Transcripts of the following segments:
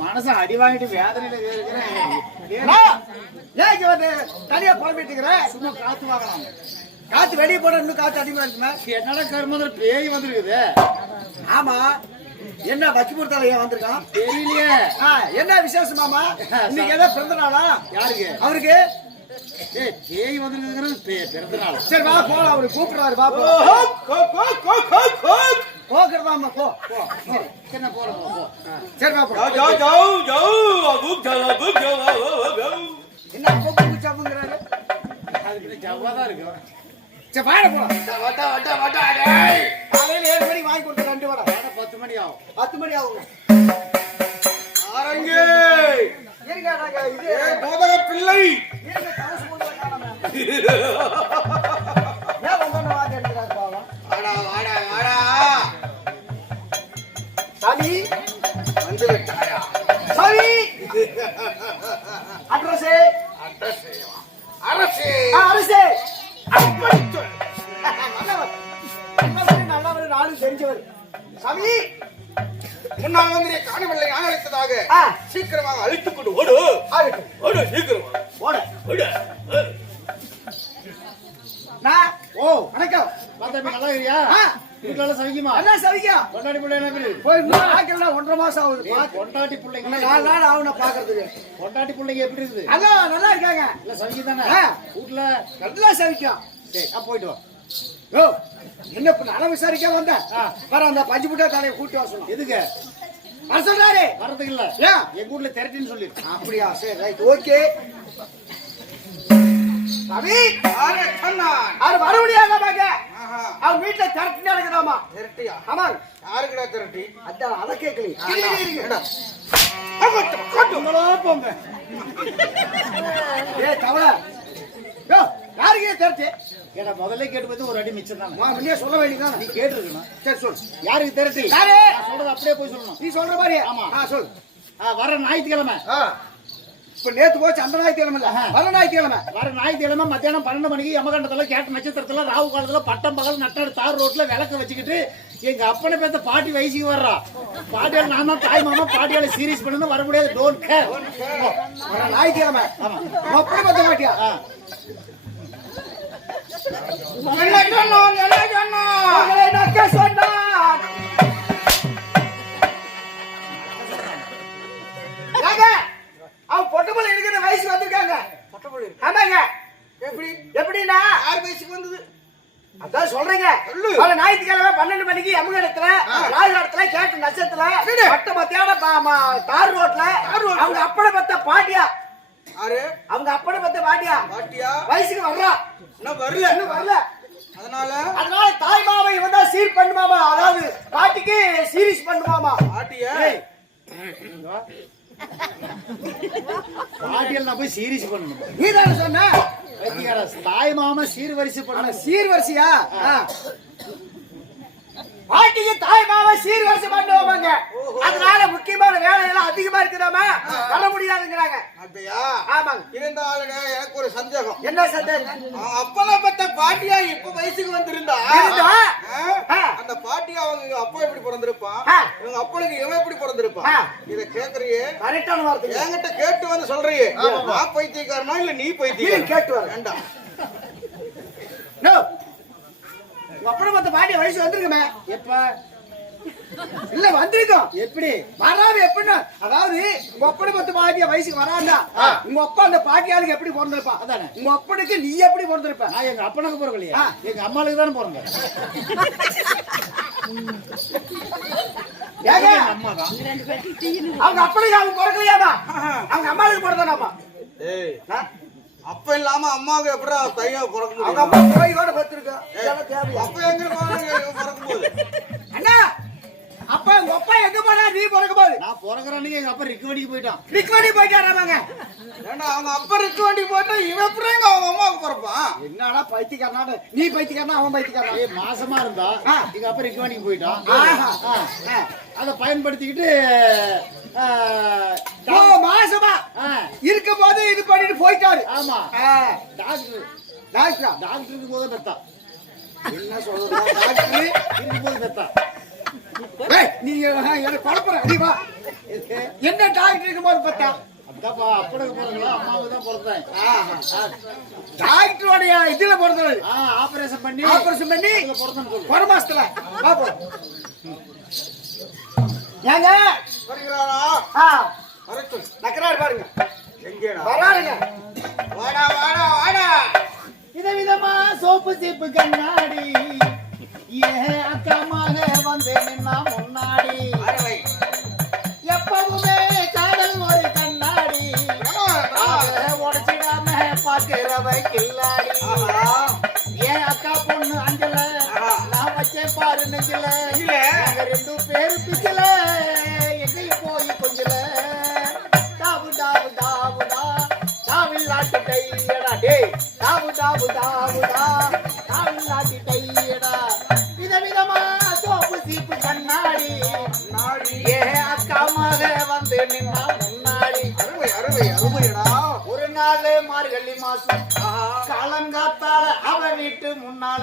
மனச அடி வாங்கிட்டு வேதனையில தனியா புலம்பிட்டு சும்மா காத்து வாங்கலாம். காத்து வெளியே போட இன்னும் காத்து அதிகமா இருக்குமா? என்னடா கருமத்துல பேய் வந்துருக்குது. ஆமா, என்ன வச்சு கொடுத்தால ஏன் வந்திருக்கான் தெரியலையே. என்ன விசேஷம் மாமா? இன்னைக்கு ஏதோ பிறந்த நாளா? யாருக்கு? அவருக்கு. பேய் வந்துருக்குறது பிறந்த நாள். சரி வா போலாம், அவரு கூப்பிடுறாரு. போகிறதாமா போ. என்ன போறோம் போ. சரி வா போ. என்ன கூப்பிட்டு சாப்புங்கறாரு? அதுக்கு ஜவ்வாதான் இருக்கு. சரி வாட போலாம். வட்ட டேய். காலையில 7 மணிக்கு வாங்கி கொடுத்த 2 வடை. 10 மணி ஆகும். 10 மணி ஆகுங்க. ஆரங்கே. இருங்கடாங்க இது போதக பிள்ளை. இருங்க தவசு போடுற காலமே. ஏன் வந்தன வாடி எடுக்கறாரு பாவம். வாடா. சாமி வந்து விட்டாயா? சாமி அரசே. நல்லவர் நானும் தெரிஞ்சவர். சாமி முன்னால் வந்து காணவில்லை, நான் அழைத்ததாக சீக்கிரமாக அழைத்துக் கொண்டு ஓடு. ஓடு சீக்கிரம் ஓடு. ஓ வணக்கம். நல்லா இருக்கியா? வீட்டுல சவிக்குமா? என்ன சவிக்கா? பொண்டாட்டி பிள்ளை என்ன போய் 1.5 மாசம் ஆகுது. பொண்டாட்டி பிள்ளைங்க 4 நாள் ஆகுன பாக்குறதுக்கு. பொண்டாட்டி பிள்ளைங்க எப்படி இருக்குது? அதான் நல்லா இருக்காங்க. இல்ல சவிக்கு தானே வீட்டுல நல்லா சவிக்கும். சரி போயிட்டு வா. ஓ என்ன நான் விசாரிக்க வந்தேன். வர அந்த பஞ்சு புட்டா தலையை கூட்டி வர சொல்லு. எதுக்கு வர சொல்றாரு? வரதுக்கு இல்ல, ஏன் எங்க வீட்டுல திரட்டின்னு சொல்லி. அப்படியா? சரி ரைட் ஓகே. சாமி வர முடியாத பாக்க அவன் வீட்டுல திரட்டி நடக்குதாமா. திரட்டியா? ஆமா. யாருக்குடா திரட்டி? அதான் அத கேக்கலி. போங்க. ஏய் தவள. யோ யாருக்கு திரட்டி? ஏடா முதல்ல கேட்டு போய் ஒரு அடி மிச்சம் தான். முன்னே சொல்ல வேண்டியதான். நீ கேட்டிருக்கணும். சரி சொல். யாருக்கு திரட்டி? யாரு? நான் சொல்றது அப்படியே போய் சொல்லணும். நீ சொல்ற மாதிரி. ஆமா. சொல். வர ஞாயிற்றுக்கிழமை. இப்ப நேத்து போச்சு அந்த ஞாயிற்றுக்கிழமை இல்ல. வர ஞாயிற்றுக்கிழமை மத்தியானம் 12 மணிக்கு யமகண்டத்துல கேட்ட நட்சத்திரத்துல ராகு காலத்துல பட்டம் பகல் நட்டாடு தார் ரோட்ல விளக்க வச்சுக்கிட்டு எங்க அப்பனை பேத்த பாட்டி வயசுக்கு வர்றா. பாட்டியால நான் தான் தாய் மாமா பாட்டியால சீரியஸ் பண்ணணும் வர முடியாது. Don't care. வர ஞாயிற்றுக்கிழமை. ஆமா. அப்படி பத்த மாட்டியா? அவன் பொட்டபுள்ள இருக்கிற வயசுக்கு வந்திருக்காங்க. ஆமாங்க. எப்படின்னா யார் வயசுக்கு வந்தது? அதான் சொல்றீங்க. ஞாயிற்றுக்கிழமை 12 மணிக்கு யமகண்டத்துல ராஜகாலத்துல கேட்ட நட்சத்திரத்துல பட்ட மத்தியான தார் ரோட்ல அவங்க அப்பனை பத்த பாட்டியா. அவங்க அப்பனை பத்த பாட்டியா வயசுக்கு வர்றா. இன்னும் வரல. அதனால தாய் மாமா இவன் தான் சீர் பண்ணுமாமா. அதாவது பாட்டிக்கு சீரிஸ் பண்ணுமாமா. பாட்டியல் நான் போய் சீரிஸ் பண்ணணும். நீ தானே சொன்ன தாய் மாமா சீர்வரிசை பண்ண. சீர்வரிசையா? பாட்டிக்கு தாய் மாமா சீர்வரிசை பண்ணுவாங்க. அதனால முக்கியமான வேலையெல்லாம் அதிகமா இருக்குதாமா பண்ண முடியாதுங்கிறாங்க. ஆமாங்க. இருந்தாலும் எனக்கு ஒரு சந்தேகம். என்ன சந்தேகம்? அப்பனை பத்த பாட்டியா இப்ப வயசுக்கு வந்திருந்தா அந்த பாட்டியா அவங்க அப்பா எப்படி பிறந்திருப்பான், இவங்க அப்பனுக்கு இவன் எப்படி பிறந்திருப்பான்? இத கேக்குறியே கரெக்டான வார்த்தை. என்கிட்ட கேட்டு வந்து சொல்றியே நான் பைத்தியக்காரனா இல்ல நீ பைத்தியக்காரன்? கேட்டு வர வேண்டாம். அப்பனை பத்த பாட்டியா வயசு வந்திருக்குமே. எப்ப இல்ல வந்திருக்கோம். எப்படி வராது? எப்படின்னா அதாவது உங்க அப்பனை பத்து பாட்டியா வயசுக்கு வராண்டா உங்க அப்பா அந்த பாட்டியாளுக்கு எப்படி பிறந்திருப்பான்? அதானே உங்க அப்பனுக்கு நீ எப்படி பிறந்திருப்ப? நான் எங்க அப்பனுக்கு பிறக்கலையா, எங்க அம்மாளுக்கு தானே பிறந்தேன். அவங்க அப்பனுக்கு அவங்க பிறக்கலையாமா, அவங்க அம்மாளுக்கு பிறந்தானாமா. அப்ப இல்லாம அம்மாவுக்கு எப்படி தையா பிறக்க முடியும்? அவங்க அம்மா கோயிலோட பத்திருக்கா. அப்ப எங்க பிறக்கும் போது அண்ணா அப்பா உங்க அப்பா எங்க போனா நீ பிறக்க போது? நான் பிறகுறானே எங்க அப்பா ரிக்வண்டிக்கு போயிட்டான். ரிக்வண்டி போயிட்டாராமாங்க. ஏண்டா அவங்க அப்பா ரிக்வண்டி போட்டா இவன் எப்படிங்க அவங்க அம்மாவுக்கு பிறப்பான்? என்னடா பைத்தியக்காரனா நீ? பைத்தியக்காரனா அவன் பைத்தியக்காரனா? ஏய் மாசமா இருந்தா எங்க அப்பா ரிக்வண்டிக்கு போயிட்டான். அதை பயன்படுத்திக்கிட்டு மாசமா இருக்கும் போது இது பண்ணிட்டு போயிட்டாரு. ஆமா டாக்டருக்கு போது பெத்தா. என்ன சொல்ற? டாக்டர் இருக்கும் போது பெத்தா. நீங்க எனக்கு குழப்பற அறிவா என்ன? டாக்டர் இருக்கும் போது பெத்தா அப்பா அப்பனுக்கு பிறகுலாம் அம்மாவுக்கு தான் பிறந்தேன். டாக்டருடைய இதுல பிறந்தது. ஆபரேஷன் பண்ணி பிறந்தேன் ஒரு மாசத்துல. ஏங்க நக்கறாரு பாருங்க. வராருங்க. வாடா வாடா வாடா. விதவிதமா சோப்பு சீப்பு கண்ணாடி ஏன் அக்கமாக வந்து நின்னா முன்னாடி. எப்பவுமே காதல் ஒரு கண்ணாடி உடச்சிடாம பாக்குறவை கில்லாடி. ஏன் அக்கா பொண்ணு அஞ்சல நான் வச்சேன் பாரு நெஞ்சல. 2 பேரு பிச்சல எங்கேயும் போய் கொஞ்சல. டாபு டாபு டாபுடா டாவில்லாட்டு டையடா. டே டாபு டாபு டாபுடா டாவில்லாட்டு டையடா. விதவிதமா சோப்பு சீப்பு கண்ணாடி ஏன் அக்காமாக வந்து நின்னா முன்னாடி. அருமையடா. ஒரு நாள் மார்கழி மாசம் காலங்காத்தால அவ வீட்டு முன்னால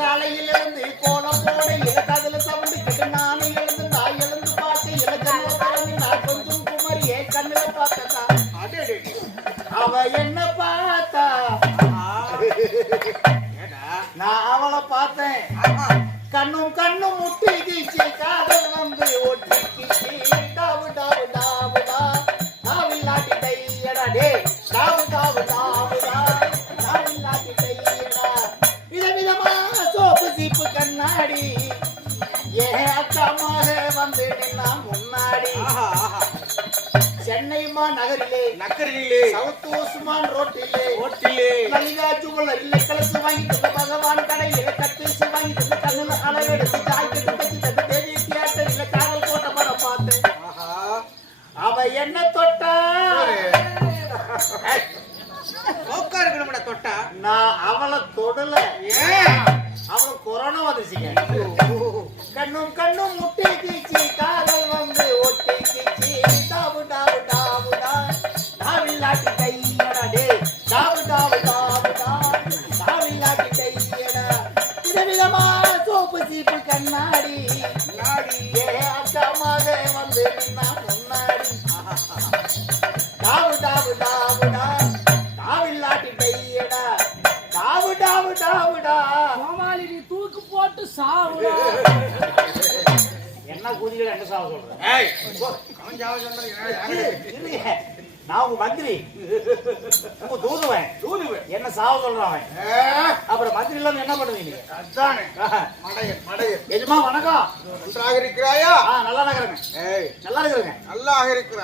காலையில் இருந்து கோலம் போட இலக்காதுல சவுண்டு கிட்டு நானும் எழுந்து நான் எழுந்து பார்த்து இலக்கண்ணு நான் கொஞ்சம் குமரியே கண்ணுல பார்த்தா. அவ என்ன பார்த்தா நான் அவளை பார்த்தேன். கண்ணும் கண்ணும் முட்டிக்கிச்சு காதல் வந்து ஒட்டிக்கிச்சு. டாவு டாவு டாவுடா டாவில்லாட்டி டையடா. டே டாவு டாவு டாவுடா டாவில்லாட்டி டையடா. விதவிதமா சோப்பு சீப்பு கண்ணாடி ஏன் அக்காமாக வந்து நின்னா முன்னாடி. சென்னை நகரிலே சவுத் ஓஸ்மான் ரோட்டிலே லலிதா ஜுவல்லரியிலே கலசு வாங்கி பகவான் கடையில கட்டு நான் அவளை தொடல. அவளுக்கு கொரோனா வந்துருச்சுங்க. கண்ணும் கண்ணும் முட்டை கீச்சி காதல் வந்து ஒட்டி கீச்சி டாபு டாபு டாபு டாவில்லாட்டி கையடா டே டாபு டாபு டாபு டாவில்லாட்டி கையடா விதவிதமா சோப்பு சீப்பு கண்ணாடி ஏ அக்கமாக வந்து நின்னா முன்னாடி டாபு டாபு டாபு டாவில்லாட்டி கையடா டாபு டாபு டாபுடா கோமாளி நீ தூக்கு போட்டு சாவுடா. என்ன கூதிகள் என்ன சாவ சொல்றேன்? நான் உங்க மந்திரி, உங்க தூதுவன் என்ன சாவ சொல்றான். அப்புறம் மந்திரி இல்லாம என்ன பண்ணுவீங்க? எஜமா வணக்கம். நன்றாக இருக்கிறாயா? நல்லா இருக்கிறேங்க. நல்லா இருக்கிறேங்க. நல்லா இருக்கிற